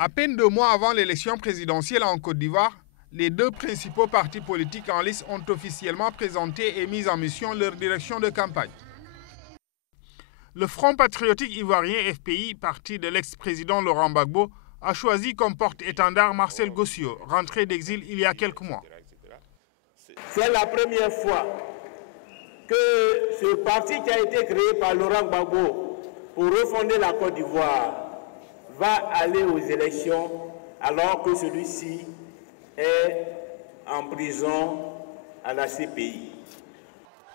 À peine 2 mois avant l'élection présidentielle en Côte d'Ivoire, les 2 principaux partis politiques en lice ont officiellement présenté et mis en mission leur direction de campagne. Le Front patriotique ivoirien FPI, parti de l'ex-président Laurent Gbagbo, a choisi comme porte-étendard Marcel Gossio, rentré d'exil il y a quelques mois. C'est la première fois que ce parti qui a été créé par Laurent Gbagbo pour refonder la Côte d'Ivoire va aller aux élections alors que celui-ci est en prison à la CPI.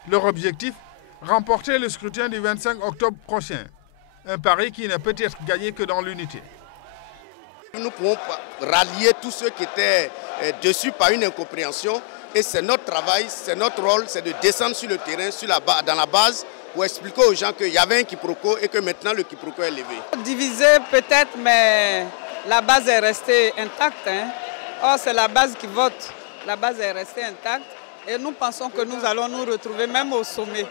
Leur objectif, remporter le scrutin du 25 octobre prochain. Un pari qui ne peut être gagné que dans l'unité. Nous pouvons rallier tous ceux qui étaient déçus par une incompréhension. Et c'est notre travail, c'est notre rôle, c'est de descendre sur le terrain, dans la base, pour expliquer aux gens qu'il y avait un quiproquo et que maintenant le quiproquo est levé. Divisé peut-être, mais la base est restée intacte. Or, c'est la base qui vote. La base est restée intacte et nous pensons que nous allons nous retrouver même au sommet.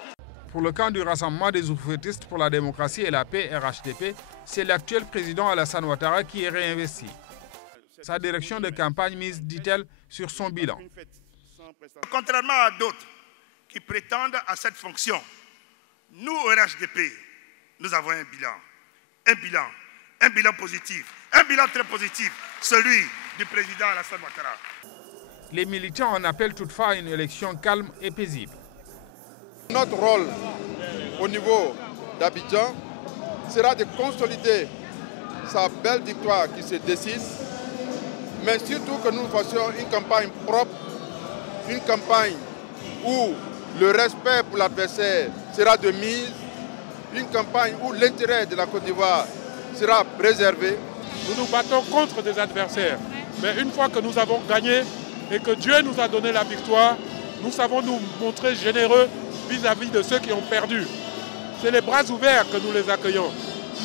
Pour le camp du Rassemblement des oufouettistes pour la démocratie et la paix, RHDP, c'est l'actuel président Alassane Ouattara qui est réinvesti. Sa direction de campagne mise, dit-elle, sur son bilan. Contrairement à d'autres qui prétendent à cette fonction, nous, au RHDP, nous avons un bilan positif, un bilan très positif, celui du président Alassane Ouattara. Les militants en appellent toutefois à une élection calme et paisible. Notre rôle au niveau d'Abidjan sera de consolider sa belle victoire qui se dessine, mais surtout que nous fassions une campagne propre, une campagne où le respect pour l'adversaire sera de mise, une campagne où l'intérêt de la Côte d'Ivoire sera préservé. Nous nous battons contre des adversaires, mais une fois que nous avons gagné et que Dieu nous a donné la victoire, nous savons nous montrer généreux vis-à-vis de ceux qui ont perdu. C'est les bras ouverts que nous les accueillons,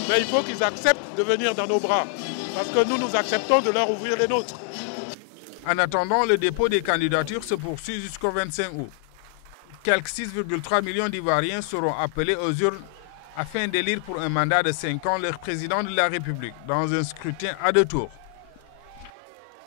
mais il faut qu'ils acceptent de venir dans nos bras, parce que nous acceptons de leur ouvrir les nôtres. En attendant, le dépôt des candidatures se poursuit jusqu'au 25 août. Quelques 6,3 millions d'Ivoiriens seront appelés aux urnes afin d'élire pour un mandat de 5 ans leur président de la République dans un scrutin à 2 tours.